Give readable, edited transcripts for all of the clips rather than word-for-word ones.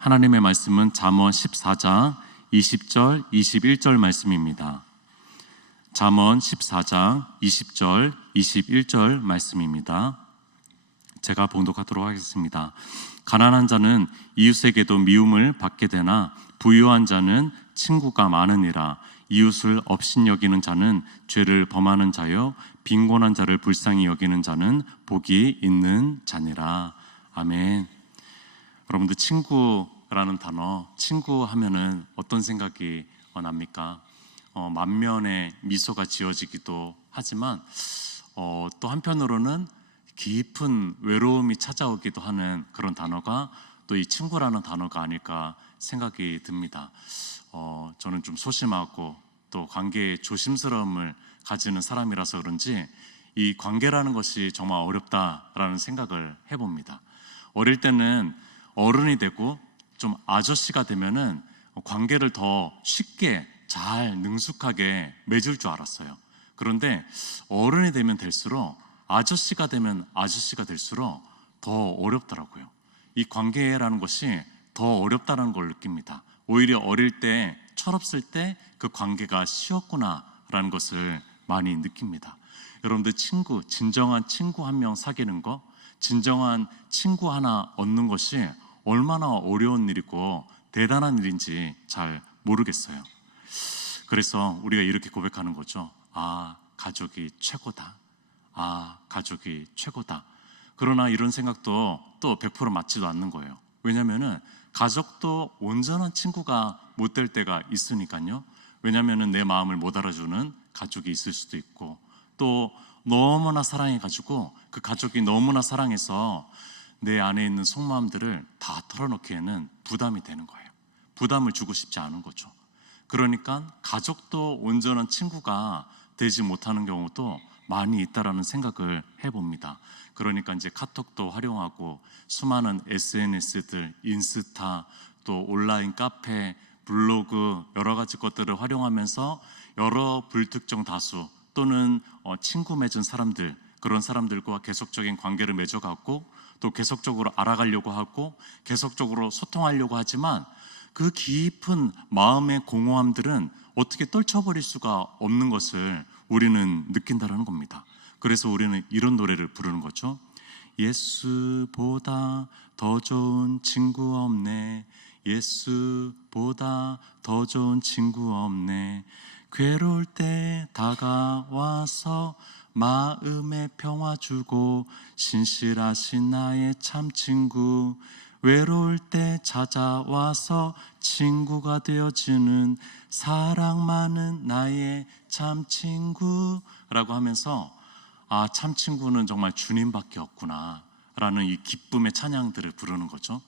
하나님의 말씀은 잠언 14장 20절, 21절 말씀입니다. 잠언 14장 20절, 21절 말씀입니다. 제가 봉독하도록 하겠습니다. 가난한 자는 이웃에게도 미움을 받게 되나 부유한 자는 친구가 많으니라. 이웃을 업신여기는 자는 죄를 범하는 자요 빈곤한 자를 불쌍히 여기는 자는 복이 있는 자니라. 아멘. 여러분들, 친구라는 단어, 친구 하면은 어떤 생각이 납니까? 만면에 미소가 지어지기도 하지만 또 한편으로는 깊은 외로움이 찾아오기도 하는 그런 단어가 또 이 친구라는 단어가 아닐까 생각이 듭니다. 저는 좀 소심하고 또 관계에 조심스러움을 가지는 사람이라서 그런지 이 관계라는 것이 정말 어렵다라는 생각을 해봅니다. 어릴 때는 어른이 되고 좀 아저씨가 되면은 관계를 더 쉽게 잘 능숙하게 맺을 줄 알았어요. 그런데 어른이 되면 될수록, 아저씨가 되면 아저씨가 될수록 더 어렵더라고요. 이 관계라는 것이 더 어렵다는 걸 느낍니다. 오히려 어릴 때, 철없을 때 그 관계가 쉬웠구나라는 것을 많이 느낍니다. 여러분들, 진정한 친구 한 명 사귀는 거, 진정한 친구 하나 얻는 것이 얼마나 어려운 일이고 대단한 일인지 잘 모르겠어요. 그래서 우리가 이렇게 고백하는 거죠. 가족이 최고다. 가족이 최고다. 그러나 이런 생각도 또 100% 맞지도 않는 거예요. 왜냐하면은 가족도 온전한 친구가 못 될 때가 있으니까요. 왜냐하면은 내 마음을 못 알아주는 가족이 있을 수도 있고, 또 너무나 사랑해가지고 그 가족이 너무나 사랑해서 내 안에 있는 속마음들을 다 털어놓기에는 부담이 되는 거예요. 부담을 주고 싶지 않은 거죠. 그러니까 가족도 온전한 친구가 되지 못하는 경우도 많이 있다라는 생각을 해봅니다. 그러니까 이제 카톡도 활용하고 수많은 SNS들, 인스타, 또 온라인 카페, 블로그 여러 가지 것들을 활용하면서 여러 불특정 다수 또는 친구 맺은 사람들, 그런 사람들과 계속적인 관계를 맺어가고 또 계속적으로 알아가려고 하고 계속적으로 소통하려고 하지만 그 깊은 마음의 공허함들은 어떻게 떨쳐버릴 수가 없는 것을 우리는 느낀다는 겁니다. 그래서 우리는 이런 노래를 부르는 거죠. 예수보다 더 좋은 친구 없네. 예수보다 더 좋은 친구 없네. 괴로울 때 다가와서 마음에 평화 주고 신실하신 나의 참 친구. 외로울 때 찾아와서 친구가 되어주는 사랑 많은 나의 참 친구라고 하면서 참 친구는 정말 주님밖에 없구나 라는 이 기쁨의 찬양들을 부르는 거죠.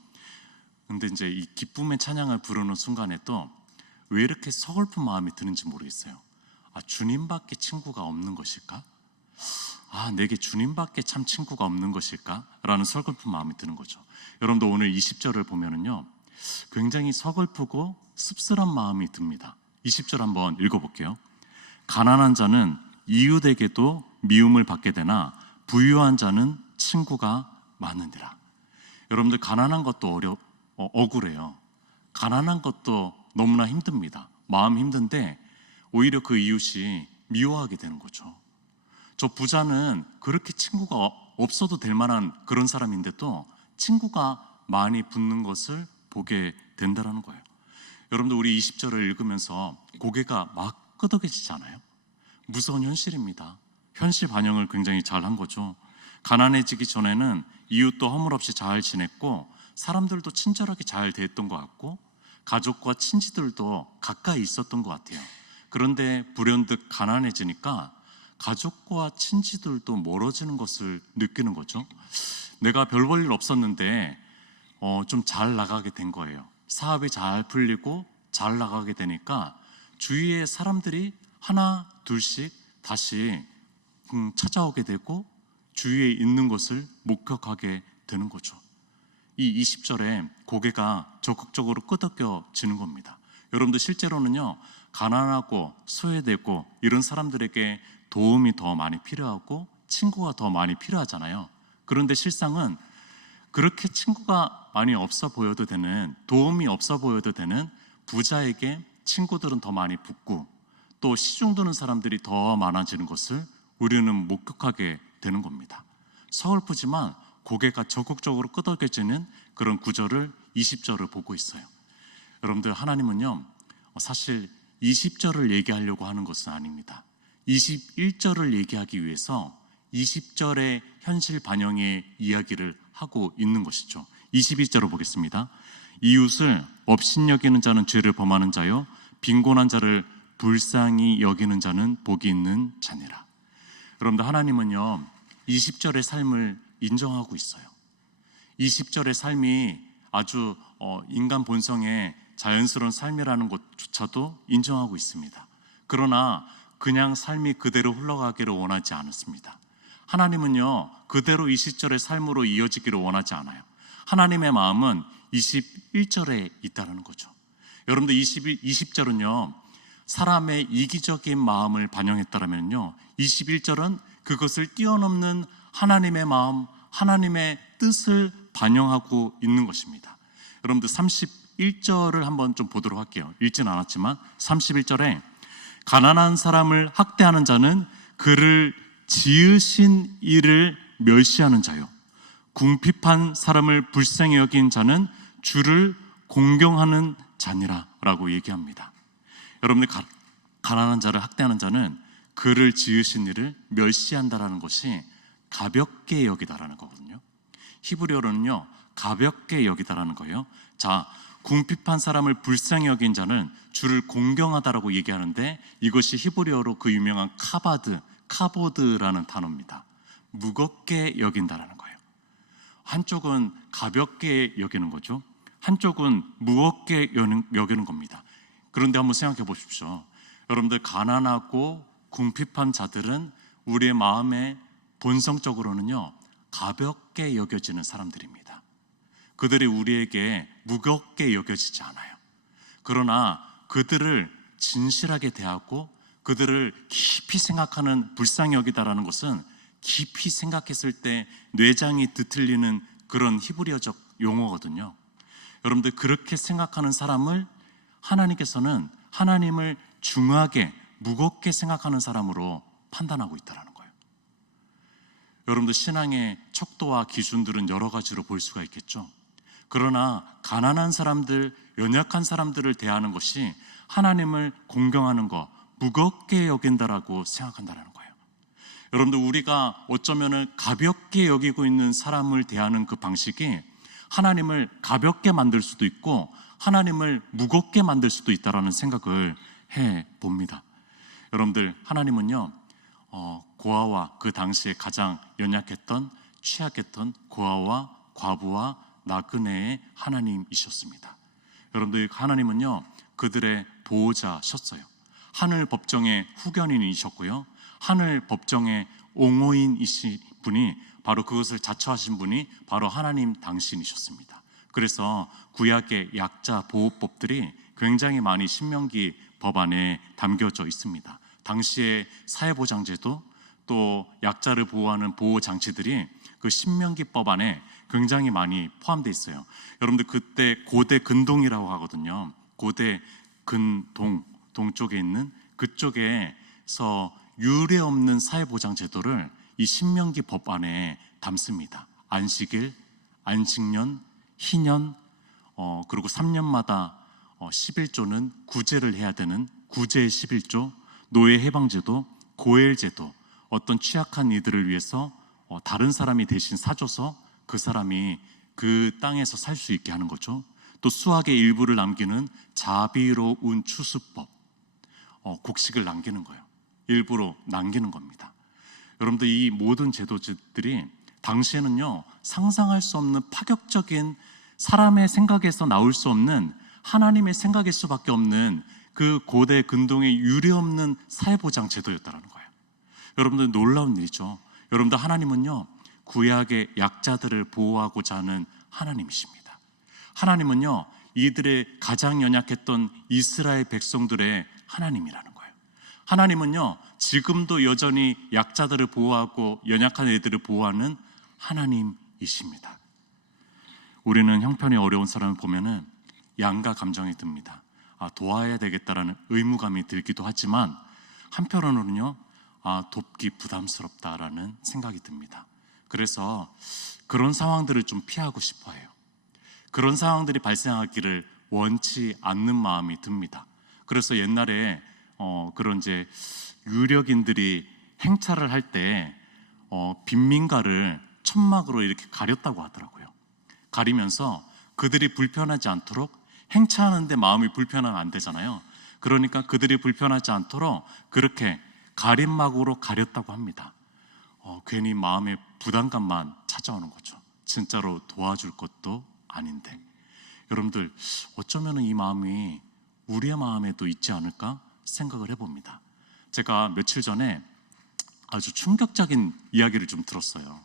근데 이제 이 기쁨의 찬양을 부르는 순간에 또 왜 이렇게 서글픈 마음이 드는지 모르겠어요. 주님밖에 친구가 없는 것일까? 내게 주님밖에 참 친구가 없는 것일까? 라는 서글픈 마음이 드는 거죠. 여러분도 오늘 20절을 보면은요, 굉장히 서글프고 씁쓸한 마음이 듭니다. 20절 한번 읽어볼게요. 가난한 자는 이웃에게도 미움을 받게 되나 부유한 자는 친구가 많으니라. 여러분들, 가난한 것도 억울해요. 가난한 것도 너무나 힘듭니다. 마음 힘든데 오히려 그 이웃이 미워하게 되는 거죠. 저 부자는 그렇게 친구가 없어도 될 만한 그런 사람인데도 친구가 많이 붙는 것을 보게 된다는 거예요. 여러분들, 우리 20절을 읽으면서 고개가 막 끄덕여지잖아요. 무서운 현실입니다. 현실 반영을 굉장히 잘한 거죠. 가난해지기 전에는 이웃도 허물없이 잘 지냈고 사람들도 친절하게 잘 대했던 것 같고 가족과 친지들도 가까이 있었던 것 같아요. 그런데 불현듯 가난해지니까 가족과 친지들도 멀어지는 것을 느끼는 거죠. 내가 별 볼 일 없었는데 좀 잘 나가게 된 거예요. 사업이 잘 풀리고 잘 나가게 되니까 주위의 사람들이 하나 둘씩 다시 찾아오게 되고 주위에 있는 것을 목격하게 되는 거죠. 이 20절에 고개가 적극적으로 끄덕여지는 겁니다. 여러분들, 실제로는요, 가난하고 소외되고 이런 사람들에게 도움이 더 많이 필요하고 친구가 더 많이 필요하잖아요. 그런데 실상은 그렇게 친구가 많이 없어 보여도 되는, 도움이 없어 보여도 되는 부자에게 친구들은 더 많이 붙고 또 시중 드는 사람들이 더 많아지는 것을 우리는 목격하게 되는 겁니다. 서글프지만 고개가 적극적으로 끄덕여지는 그런 구절을 20절을 보고 있어요. 여러분들, 하나님은요 사실 20절을 얘기하려고 하는 것은 아닙니다. 21절을 얘기하기 위해서 20절의 현실 반영의 이야기를 하고 있는 것이죠. 22절을 보겠습니다. 이웃을 업신여기는 자는 죄를 범하는 자요, 빈곤한 자를 불쌍히 여기는 자는 복이 있는 자니라. 여러분들, 하나님은요 20절의 삶을 인정하고 있어요. 20절의 삶이 아주 인간 본성의 자연스러운 삶이라는 것조차도 인정하고 있습니다. 그러나 그냥 삶이 그대로 흘러가기를 원하지 않았습니다. 하나님은요 그대로 20절의 삶으로 이어지기를 원하지 않아요. 하나님의 마음은 21절에 있다는 거죠. 여러분들, 20절은요 사람의 이기적인 마음을 반영했다면요 21절은 그것을 뛰어넘는 하나님의 마음, 하나님의 뜻을 반영하고 있는 것입니다. 여러분들, 31절을 한번 좀 보도록 할게요. 읽진 않았지만 31절에 가난한 사람을 학대하는 자는 그를 지으신 이를 멸시하는 자요, 궁핍한 사람을 불쌍히 여긴 자는 주를 공경하는 자니라 라고 얘기합니다. 여러분들, 가난한 자를 학대하는 자는 그를 지으신 이를 멸시한다라는 것이 가볍게 여기다라는 거거든요. 히브리어로는요 가볍게 여기다라는 거예요. 자, 궁핍한 사람을 불쌍히 여긴 자는 주를 공경하다라고 얘기하는데, 이것이 히브리어로 그 유명한 카보드라는 단어입니다. 무겁게 여긴다라는 거예요. 한쪽은 가볍게 여기는 거죠, 한쪽은 무겁게 여기는 겁니다. 그런데 한번 생각해 보십시오. 여러분들, 가난하고 궁핍한 자들은 우리의 마음에 본성적으로는요 가볍게 여겨지는 사람들입니다. 그들이 우리에게 무겁게 여겨지지 않아요. 그러나 그들을 진실하게 대하고 그들을 깊이 생각하는, 불쌍히 여기다라는 것은 깊이 생각했을 때 뇌장이 뒤틀리는 그런 히브리어적 용어거든요. 여러분들, 그렇게 생각하는 사람을 하나님께서는 하나님을 중하게, 무겁게 생각하는 사람으로 판단하고 있다는 거예요. 여러분들, 신앙의 척도와 기준들은 여러 가지로 볼 수가 있겠죠. 그러나 가난한 사람들, 연약한 사람들을 대하는 것이 하나님을 공경하는 것, 무겁게 여긴다라고 생각한다는 거예요. 여러분들, 우리가 어쩌면 가볍게 여기고 있는 사람을 대하는 그 방식이 하나님을 가볍게 만들 수도 있고 하나님을 무겁게 만들 수도 있다라는 생각을 해봅니다. 여러분들, 하나님은요 고아와 그 당시에 가장 연약했던, 취약했던 고아와 과부와 나그네의 하나님이셨습니다. 여러분들, 하나님은요 그들의 보호자셨어요. 하늘 법정의 후견인이셨고요, 하늘 법정의 옹호인이신 분이, 바로 그것을 자처하신 분이 바로 하나님 당신이셨습니다. 그래서 구약의 약자 보호법들이 굉장히 많이 신명기 법안에 담겨져 있습니다. 당시의 사회보장제도, 또 약자를 보호하는 보호장치들이 그 신명기법 안에 굉장히 많이 포함되어 있어요. 여러분들, 그때 고대 근동이라고 하거든요. 고대 근동, 동쪽에 있는 그쪽에서 유례 없는 사회보장제도를 이 신명기법 안에 담습니다. 안식일, 안식년, 희년, 그리고 3년마다 11조는 구제를 해야 되는 구제 11조, 노예 해방제도, 고엘제도, 어떤 취약한 이들을 위해서 다른 사람이 대신 사줘서 그 사람이 그 땅에서 살 수 있게 하는 거죠. 또 수학의 일부를 남기는 자비로운 추수법, 곡식을 남기는 거예요. 일부러 남기는 겁니다. 여러분들, 이 모든 제도들이 당시에는요 상상할 수 없는 파격적인, 사람의 생각에서 나올 수 없는, 하나님의 생각일 수밖에 없는 그 고대 근동의 유례없는 사회보장 제도였다는 거예요. 여러분들, 놀라운 일이죠. 여러분들, 하나님은요 구약의 약자들을 보호하고자 하는 하나님이십니다. 하나님은요 이들의 가장 연약했던 이스라엘 백성들의 하나님이라는 거예요. 하나님은요 지금도 여전히 약자들을 보호하고 연약한 애들을 보호하는 하나님이십니다. 우리는 형편이 어려운 사람을 보면은 양가 감정이 듭니다. 도와야 되겠다라는 의무감이 들기도 하지만 한편으로는요, 돕기 부담스럽다라는 생각이 듭니다. 그래서 그런 상황들을 좀 피하고 싶어 해요. 그런 상황들이 발생하기를 원치 않는 마음이 듭니다. 그래서 옛날에 그런 이제 유력인들이 행차를 할 때 빈민가를 천막으로 이렇게 가렸다고 하더라고요. 가리면서 그들이 불편하지 않도록, 행차하는데 마음이 불편하면 안 되잖아요. 그러니까 그들이 불편하지 않도록 그렇게 가림막으로 가렸다고 합니다. 괜히 마음의 부담감만 찾아오는 거죠. 진짜로 도와줄 것도 아닌데. 여러분들, 어쩌면 이 마음이 우리의 마음에도 있지 않을까 생각을 해봅니다. 제가 며칠 전에 아주 충격적인 이야기를 좀 들었어요.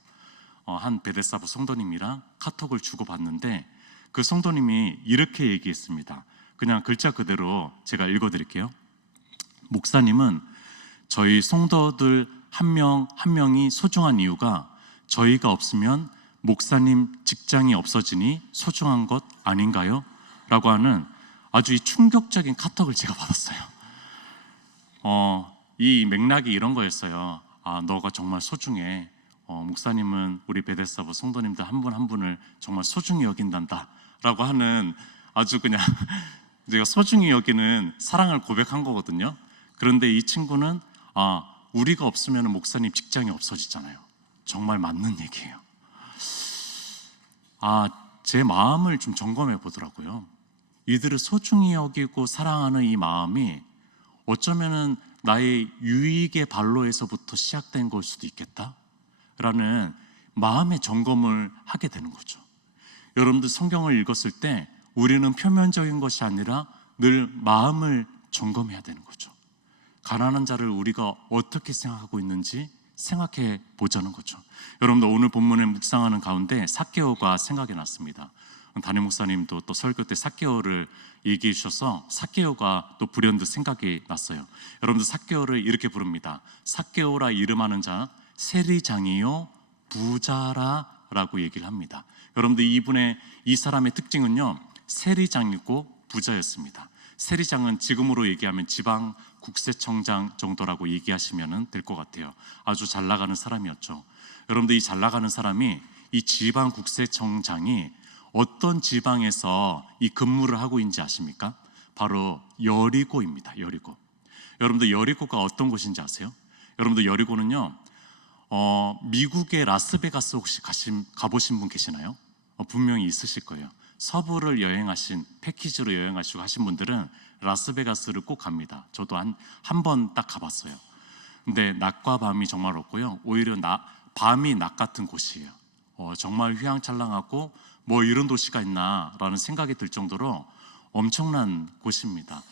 한 베데스다부 성도님이랑 카톡을 주고받는데 그 성도님이 이렇게 얘기했습니다. 그냥 글자 그대로 제가 읽어드릴게요. 목사님은 저희 성도들 한 명 한 명이 소중한 이유가 저희가 없으면 목사님 직장이 없어지니 소중한 것 아닌가요? 라고 하는 아주 이 충격적인 카톡을 제가 받았어요. 이 맥락이 이런 거였어요. 너가 정말 소중해. 목사님은 우리 베데스다부 성도님들 한 분 한 분을 정말 소중히 여긴단다 라고 하는, 아주 그냥 제가 소중히 여기는 사랑을 고백한 거거든요. 그런데 이 친구는 우리가 없으면 목사님 직장이 없어지잖아요. 정말 맞는 얘기예요. 제 마음을 좀 점검해 보더라고요. 이들을 소중히 여기고 사랑하는 이 마음이 어쩌면은 나의 유익의 발로에서부터 시작된 걸 수도 있겠다라는 마음의 점검을 하게 되는 거죠. 여러분들 성경을 읽었을 때 우리는 표면적인 것이 아니라 늘 마음을 점검해야 되는 거죠. 가난한 자를 우리가 어떻게 생각하고 있는지 생각해 보자는 거죠. 여러분들, 오늘 본문을 묵상하는 가운데 삭개오가 생각이 났습니다. 담임 목사님도 또 설교 때 삭개오를 얘기해 주셔서 삭개오가 또 불현듯 생각이 났어요. 여러분들, 삭개오를 이렇게 부릅니다. 삭개오라 이름하는 자 세리장이요 부자라 라고 얘기를 합니다. 여러분들, 이 사람의 특징은요, 세리장이고 부자였습니다. 세리장은 지금으로 얘기하면 지방 국세청장 정도라고 얘기하시면 될 것 같아요. 아주 잘 나가는 사람이었죠. 여러분들, 이 잘 나가는 사람이, 이 지방 국세청장이 어떤 지방에서 이 근무를 하고 있는지 아십니까? 바로 여리고입니다. 여리고. 여러분들, 여리고가 어떤 곳인지 아세요? 여러분들, 여리고는요, 미국의 라스베가스 혹시 가보신 분 계시나요? 분명히 있으실 거예요. 서부를 여행하신, 패키지로 여행하시고 하신 분들은 라스베가스를 꼭 갑니다. 저도 한 번 딱 가봤어요. 근데 낮과 밤이 정말 없고요, 오히려 밤이 낮 같은 곳이에요. 정말 휘황찬란하고 뭐 이런 도시가 있나라는 생각이 들 정도로 엄청난 곳입니다.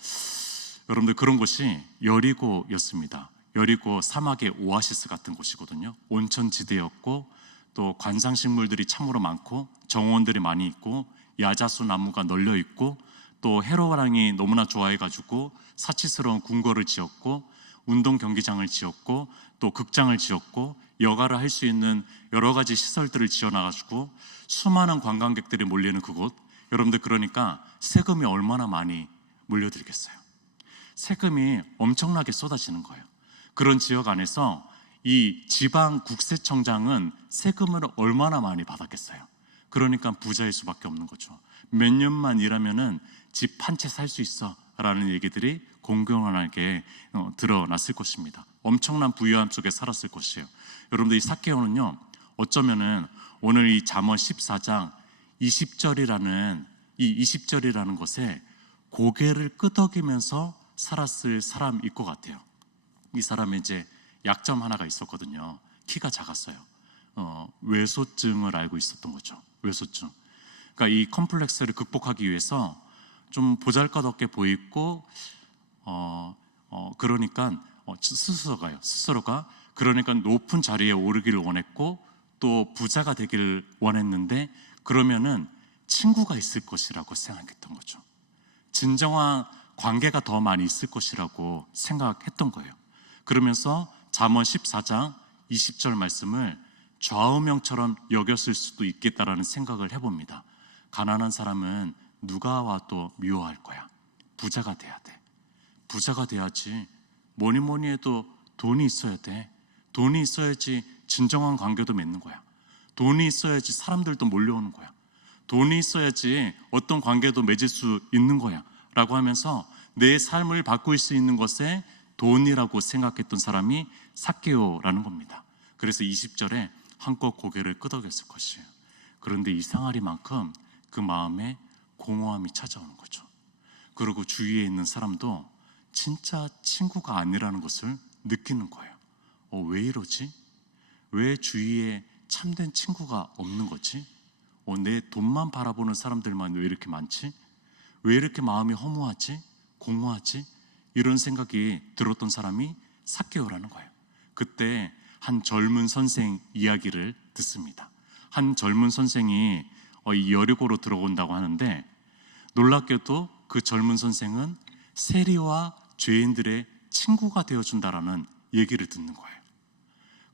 여러분들, 그런 곳이 여리고였습니다. 여리고 사막의 오아시스 같은 곳이거든요. 온천지대였고 또 관상식물들이 참으로 많고 정원들이 많이 있고 야자수 나무가 널려 있고 또 헤롯 왕이 너무나 좋아해가지고 사치스러운 궁궐을 지었고 운동 경기장을 지었고 또 극장을 지었고 여가를 할 수 있는 여러 가지 시설들을 지어놔가지고 수많은 관광객들이 몰리는 그곳. 여러분들, 그러니까 세금이 얼마나 많이 물려들겠어요. 세금이 엄청나게 쏟아지는 거예요. 그런 지역 안에서 이 지방 국세청장은 세금을 얼마나 많이 받았겠어요. 그러니까 부자일 수밖에 없는 거죠. 몇 년만 일하면은 집 한 채 살 수 있어 라는 얘기들이 공공연하게 드러났을 것입니다. 엄청난 부유함 속에 살았을 것이에요. 여러분들, 이 삭개오는요, 어쩌면은 오늘 이 잠언 14장 20절이라는 것에 고개를 끄덕이면서 살았을 사람일 것 같아요. 이 사람이 이제 약점 하나가 있었거든요. 키가 작았어요. 외소증을 알고 있었던 거죠. 외소증. 그러니까 이 컴플렉스를 극복하기 위해서 좀 보잘것없게 보이고 그러니까 스스로가 그러니까 높은 자리에 오르기를 원했고 또 부자가 되기를 원했는데, 그러면은 친구가 있을 것이라고 생각했던 거죠. 진정한 관계가 더 많이 있을 것이라고 생각했던 거예요. 그러면서 잠언 14장 20절 말씀을 좌우명처럼 여겼을 수도 있겠다라는 생각을 해봅니다. 가난한 사람은 누가 와도 미워할 거야. 부자가 돼야 돼. 부자가 돼야지. 뭐니 뭐니 해도 돈이 있어야 돼. 돈이 있어야지 진정한 관계도 맺는 거야. 돈이 있어야지 사람들도 몰려오는 거야. 돈이 있어야지 어떤 관계도 맺을 수 있는 거야 라고 하면서 내 삶을 바꿀 수 있는 것에 돈이라고 생각했던 사람이 삭개오라는 겁니다. 그래서 20절에 한껏 고개를 끄덕였을 것이에요. 그런데 이상하리만큼 그 마음에 공허함이 찾아오는 거죠. 그리고 주위에 있는 사람도 진짜 친구가 아니라는 것을 느끼는 거예요. 왜 이러지? 왜 주위에 참된 친구가 없는 거지? 내 돈만 바라보는 사람들만 왜 이렇게 많지? 왜 이렇게 마음이 허무하지? 공허하지? 이런 생각이 들었던 사람이 삭개오라는 거예요. 그때 한 젊은 선생 이야기를 듣습니다. 한 젊은 선생이 이 여리고로 들어온다고 하는데, 놀랍게도 그 젊은 선생은 세리와 죄인들의 친구가 되어준다라는 얘기를 듣는 거예요.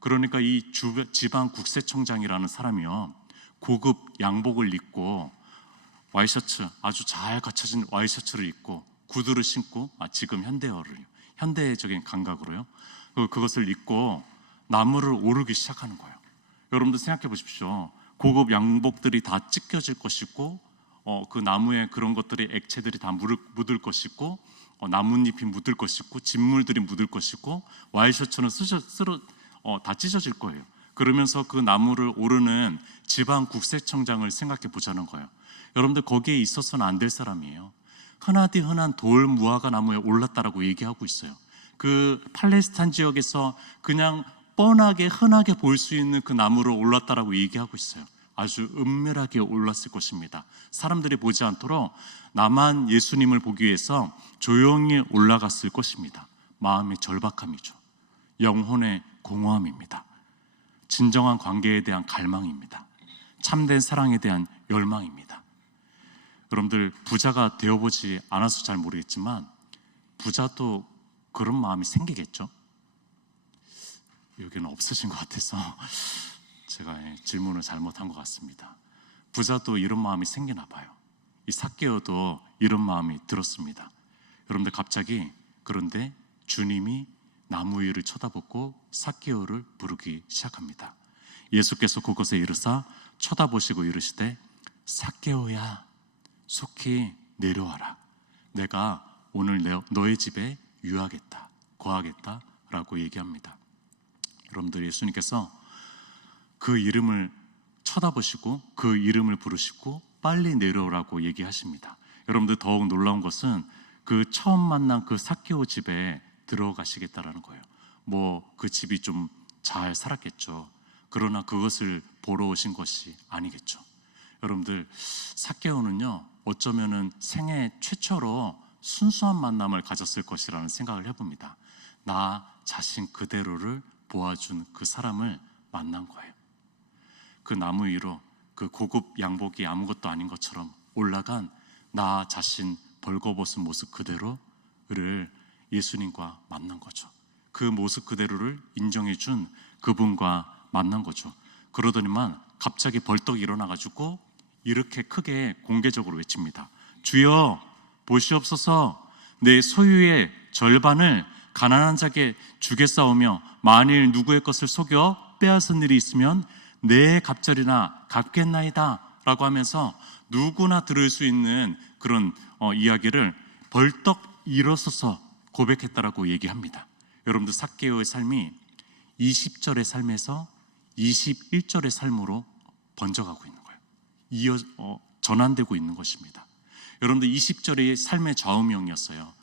그러니까 이 지방 국세청장이라는 사람이요, 고급 양복을 입고 와이셔츠, 아주 잘 갖춰진 와이셔츠를 입고 구두를 신고, 지금 현대적인 감각으로요, 그것을 입고 나무를 오르기 시작하는 거예요. 여러분들 생각해 보십시오. 고급 양복들이 다 찢겨질 것이고, 그 나무에 그런 것들이 액체들이 다 묻을 것이고, 나뭇잎이 묻을 것이고, 진물들이 묻을 것이고, 와이셔츠는 다 찢어질 거예요. 그러면서 그 나무를 오르는 지방 국세청장을 생각해 보자는 거예요. 여러분들 거기에 있어서는 안 될 사람이에요. 흔하디 흔한 돌 무화과 나무에 올랐다라고 얘기하고 있어요. 그 팔레스타인 지역에서 그냥 뻔하게 흔하게 볼 수 있는 그 나무로 올랐다라고 얘기하고 있어요. 아주 은밀하게 올랐을 것입니다. 사람들이 보지 않도록 나만 예수님을 보기 위해서 조용히 올라갔을 것입니다. 마음의 절박함이죠. 영혼의 공허함입니다. 진정한 관계에 대한 갈망입니다. 참된 사랑에 대한 열망입니다. 여러분들 부자가 되어보지 않아서 잘 모르겠지만 부자도 그런 마음이 생기겠죠? 여기는 없으신 것 같아서 제가 질문을 잘못한 것 같습니다. 부자도 이런 마음이 생기나 봐요. 이 삭개오도 이런 마음이 들었습니다. 여러분들 갑자기 그런데 주님이 나무 위를 쳐다보고 삭개오를 부르기 시작합니다. 예수께서 그곳에 이르사 쳐다보시고 이르시되 삭개오야 속히 내려와라. 내가 오늘 너의 집에 유하겠다, 거하겠다 라고 얘기합니다. 여러분들 예수님께서 그 이름을 쳐다보시고 그 이름을 부르시고 빨리 내려오라고 얘기하십니다. 여러분들 더욱 놀라운 것은 그 처음 만난 그 삭개오 집에 들어가시겠다라는 거예요. 그 집이 좀 잘 살았겠죠. 그러나 그것을 보러 오신 것이 아니겠죠. 여러분들 삭개오는요, 어쩌면은 생애 최초로 순수한 만남을 가졌을 것이라는 생각을 해봅니다. 나 자신 그대로를 보아준 그 사람을 만난 거예요. 그 나무 위로 그 고급 양복이 아무것도 아닌 것처럼 올라간 나 자신 벌거벗은 모습 그대로를 예수님과 만난 거죠. 그 모습 그대로를 인정해 준 그분과 만난 거죠. 그러더니만 갑자기 벌떡 일어나가지고 이렇게 크게 공개적으로 외칩니다. 주여 보시옵소서, 내 소유의 절반을 가난한 자에게 주겠사오며 만일 누구의 것을 속여 빼앗은 일이 있으면 내 갑절이나 갚겠나이다 라고 하면서 누구나 들을 수 있는 그런 이야기를 벌떡 일어서서 고백했다라고 얘기합니다. 여러분들 삭개오의 삶이 20절의 삶에서 21절의 삶으로 번져가고 있는 거예요. 전환되고 있는 것입니다. 여러분들 20절의 삶의 좌우명이었어요.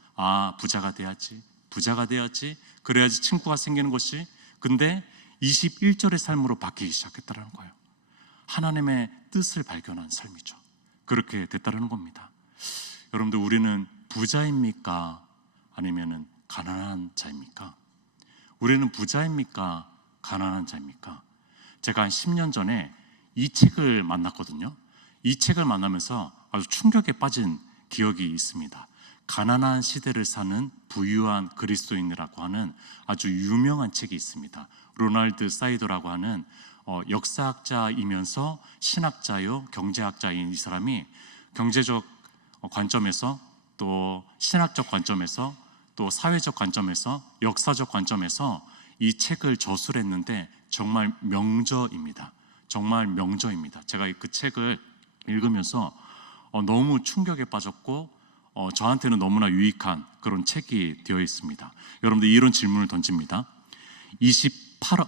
부자가 돼야지, 부자가 돼야지, 그래야지 친구가 생기는 것이. 근데 21절의 삶으로 바뀌기 시작했다는 거예요. 하나님의 뜻을 발견한 삶이죠. 그렇게 됐다는 겁니다. 여러분들 우리는 부자입니까? 아니면 가난한 자입니까? 우리는 부자입니까? 가난한 자입니까? 제가 한 10년 전에 이 책을 만났거든요. 이 책을 만나면서 아주 충격에 빠진 기억이 있습니다. 가난한 시대를 사는 부유한 그리스도인이라고 하는 아주 유명한 책이 있습니다. 로날드 사이더라고 하는 역사학자이면서 신학자요 경제학자인 이 사람이 경제적 관점에서 또 신학적 관점에서 또 사회적 관점에서 역사적 관점에서 이 책을 저술했는데 정말 명저입니다. 정말 명저입니다. 제가 그 책을 읽으면서 너무 충격에 빠졌고 저한테는 너무나 유익한 그런 책이 되어 있습니다. 여러분들 이런 질문을 던집니다. 28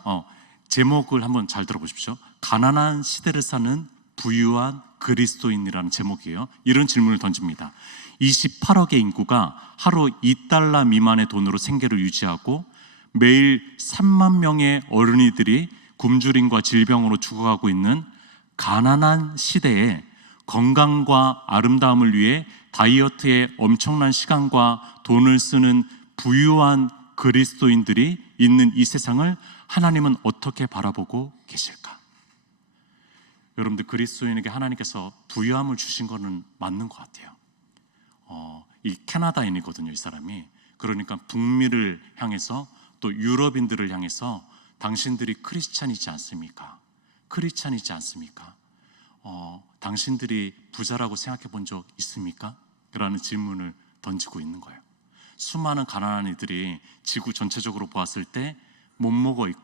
제목을 한번 잘 들어보십시오. 가난한 시대를 사는 부유한 그리스도인이라는 제목이에요. 이런 질문을 던집니다. 28억의 인구가 하루 2달러 미만의 돈으로 생계를 유지하고 매일 3만 명의 어린이들이 굶주림과 질병으로 죽어가고 있는 가난한 시대에 건강과 아름다움을 위해 다이어트에 엄청난 시간과 돈을 쓰는 부유한 그리스도인들이 있는 이 세상을 하나님은 어떻게 바라보고 계실까? 여러분들, 그리스도인에게 하나님께서 부유함을 주신 거는 맞는 것 같아요. 이 캐나다인이거든요, 이 사람이. 그러니까 북미를 향해서 또 유럽인들을 향해서 당신들이 크리스찬이지 않습니까? 크리스찬이지 않습니까? 당신들이 부자라고 생각해 본 적 있습니까? 라는 질문을 던지고 있는 거예요. 수많은 가난한 이들이 지구 전체적으로 보았을 때 못 먹어 있고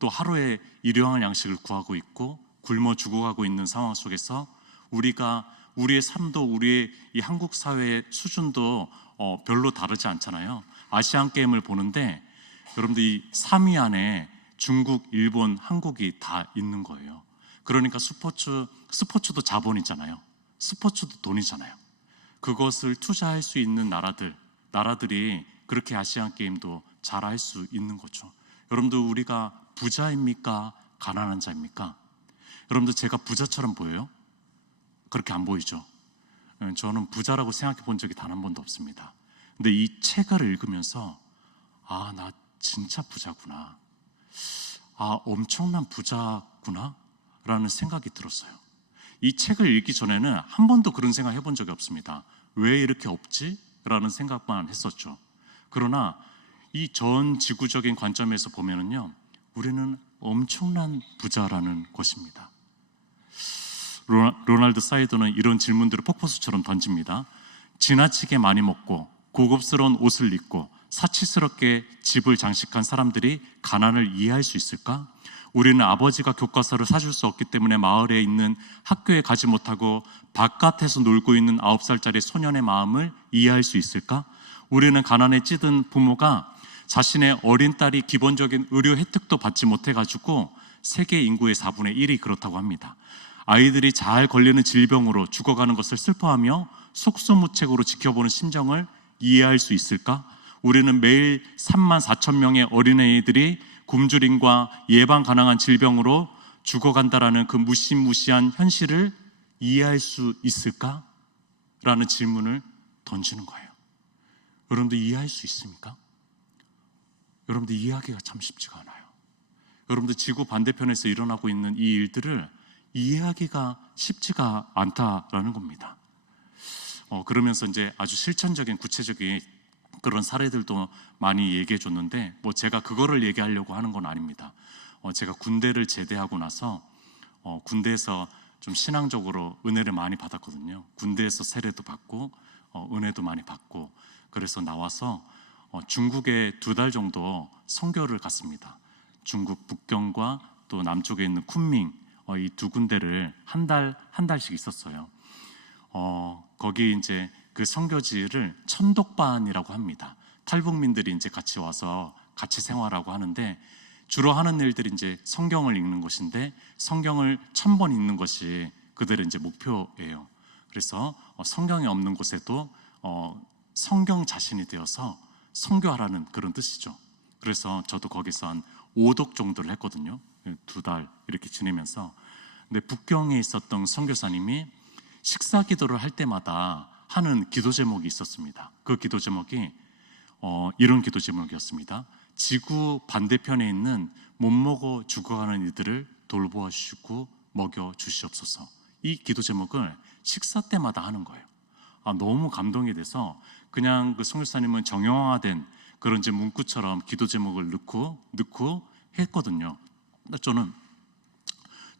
또 하루에 일용할 양식을 구하고 있고 굶어 죽어가고 있는 상황 속에서 우리의 삶도 우리의 이 한국 사회의 수준도 별로 다르지 않잖아요. 아시안 게임을 보는데 여러분들 이 3위 안에 중국, 일본, 한국이 다 있는 거예요. 그러니까 스포츠도 자본이잖아요. 스포츠도 돈이잖아요. 그것을 투자할 수 있는 나라들이 그렇게 아시안 게임도 잘할 수 있는 거죠. 여러분들, 우리가 부자입니까? 가난한 자입니까? 여러분들, 제가 부자처럼 보여요? 그렇게 안 보이죠? 저는 부자라고 생각해 본 적이 단 한 번도 없습니다. 근데 이 책을 읽으면서 나 진짜 부자구나, 엄청난 부자구나 라는 생각이 들었어요. 이 책을 읽기 전에는 한 번도 그런 생각 해본 적이 없습니다. 왜 이렇게 없지? 라는 생각만 했었죠. 그러나 이 전 지구적인 관점에서 보면은요, 우리는 엄청난 부자라는 것입니다. 로널드 사이더는 이런 질문들을 폭포수처럼 던집니다. 지나치게 많이 먹고 고급스러운 옷을 입고 사치스럽게 집을 장식한 사람들이 가난을 이해할 수 있을까? 우리는 아버지가 교과서를 사줄 수 없기 때문에 마을에 있는 학교에 가지 못하고 바깥에서 놀고 있는 9살짜리 소년의 마음을 이해할 수 있을까? 우리는 가난에 찌든 부모가 자신의 어린 딸이 기본적인 의료 혜택도 받지 못해가지고 세계 인구의 4분의 1이 그렇다고 합니다. 아이들이 잘 걸리는 질병으로 죽어가는 것을 슬퍼하며 속수무책으로 지켜보는 심정을 이해할 수 있을까? 우리는 매일 3만 4천 명의 어린아이들이 굶주림과 예방 가능한 질병으로 죽어간다라는 그 무시무시한 현실을 이해할 수 있을까? 라는 질문을 던지는 거예요. 여러분들, 이해할 수 있습니까? 여러분들, 이해하기가 참 쉽지가 않아요. 여러분들, 지구 반대편에서 일어나고 있는 이 일들을 이해하기가 쉽지가 않다라는 겁니다. 그러면서 이제 아주 실천적인 구체적인 그런 사례들도 많이 얘기해 줬는데 제가 그거를 얘기하려고 하는 건 아닙니다. 제가 군대를 제대하고 나서 군대에서 좀 신앙적으로 은혜를 많이 받았거든요. 군대에서 세례도 받고 은혜도 많이 받고, 그래서 나와서 중국에 2달 정도 선교를 갔습니다. 중국 북경과 또 남쪽에 있는 쿤밍, 이 두 군데를 한 달씩 있었어요. 거기 이제 그 선교지를 천독반이라고 합니다. 탈북민들이 이제 같이 와서 같이 생활하고 하는데, 주로 하는 일들이 이제 성경을 읽는 것인데, 성경을 1000번 읽는 것이 그들의 이제 목표예요. 그래서 성경이 없는 곳에도 성경 자신이 되어서 선교하라는 그런 뜻이죠. 그래서 저도 거기서 한 5독 정도를 했거든요. 2달 이렇게 지내면서. 근데 북경에 있었던 선교사님이 식사 기도를 할 때마다 하는 기도 제목이 있었습니다. 그 기도 제목이 이런 기도 제목이었습니다. 지구 반대편에 있는 못 먹어 죽어가는 이들을 돌보아 주시고 먹여 주시옵소서. 이 기도 제목을 식사 때마다 하는 거예요. 너무 감동이 돼서 그냥 그 선교사님은 정형화된 그런 이제 문구처럼 기도 제목을 넣고 했거든요. 저는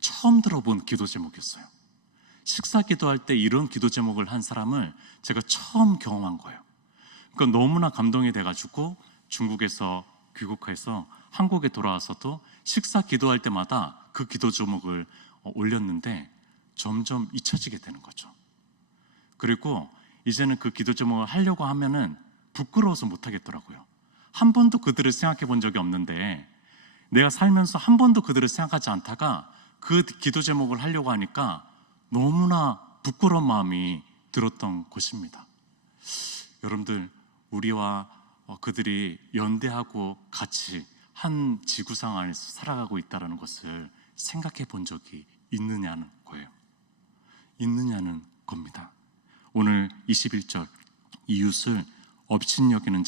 처음 들어본 기도 제목이었어요. 식사 기도할 때 이런 기도 제목을 한 사람을 제가 처음 경험한 거예요. 그러니까 너무나 감동이 돼가지고 중국에서 귀국해서 한국에 돌아와서도 식사 기도할 때마다 그 기도 제목을 올렸는데 점점 잊혀지게 되는 거죠. 그리고 이제는 그 기도 제목을 하려고 하면은 부끄러워서 못 하겠더라고요. 한 번도 그들을 생각해 본 적이 없는데 내가 살면서 한 번도 그들을 생각하지 않다가 그 기도 제목을 하려고 하니까 너무나 부끄러운 마음이 들었던 것입니다. 여러분들, 우리와 그들이 연대하고 같이 한 지구상 안에서 살아가고 있다는 것을 생각해 본 적이 있느냐는 거예요. 있느냐는 겁니다. 오늘 21절, 이웃을 업신 여기는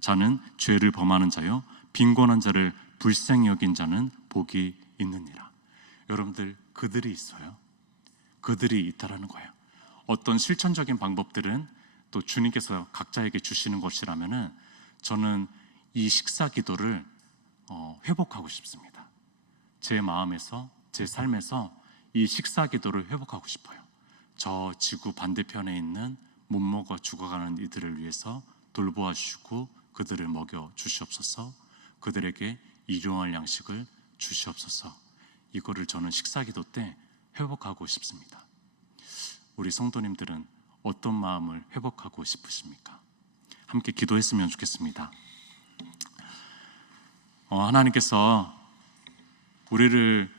자는 죄를 범하는 자요 빈곤한 자를 불쌍히 여긴 자는 복이 있느니라. 여러분들, 그들이 있어요. 그들이 있다라는 거예요. 어떤 실천적인 방법들은 또 주님께서 각자에게 주시는 것이라면은 저는 이 식사 기도를 회복하고 싶습니다. 제 마음에서, 제 삶에서 이 식사 기도를 회복하고 싶어요. 저 지구 반대편에 있는 못 먹어 죽어가는 이들을 위해서 돌보아 주시고 그들을 먹여 주시옵소서. 그들에게 일용할 양식을 주시옵소서. 이거를 저는 식사 기도 때 회복하고 싶습니다. 우리 성도님들은 어떤 마음을 회복하고 싶으십니까? 함께 기도했으면 좋겠습니다. 하나님께서 우리를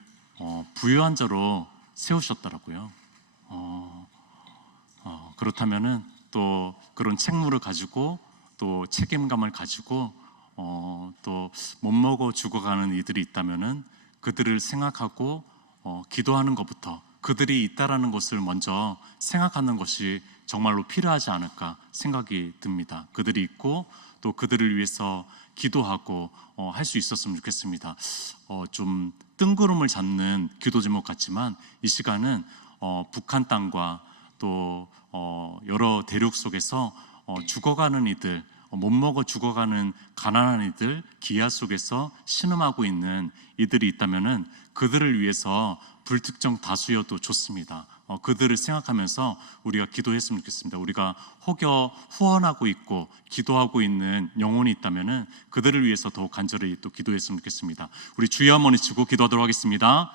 부유한 자로 세우셨더라고요. 그렇다면은 또 그런 책무를 가지고 또 책임감을 가지고 또 못 먹어 죽어가는 이들이 있다면은 그들을 생각하고 기도하는 것부터, 그들이 있다라는 것을 먼저 생각하는 것이 정말로 필요하지 않을까 생각이 듭니다. 그들이 있고 또 그들을 위해서 기도하고 할 수 있었으면 좋겠습니다. 좀 뜬구름을 잡는 기도 제목 같지만 이 시간은 북한 땅과 또 여러 대륙 속에서 죽어가는 이들, 못 먹어 죽어가는 가난한 이들, 기아 속에서 신음하고 있는 이들이 있다면은 그들을 위해서 불특정 다수여도 좋습니다. 그들을 생각하면서 우리가 기도했으면 좋겠습니다. 우리가 혹여 후원하고 있고 기도하고 있는 영혼이 있다면은 그들을 위해서 더욱 간절히 또 기도했으면 좋겠습니다. 우리 주여 한번 외치고 기도하도록 하겠습니다.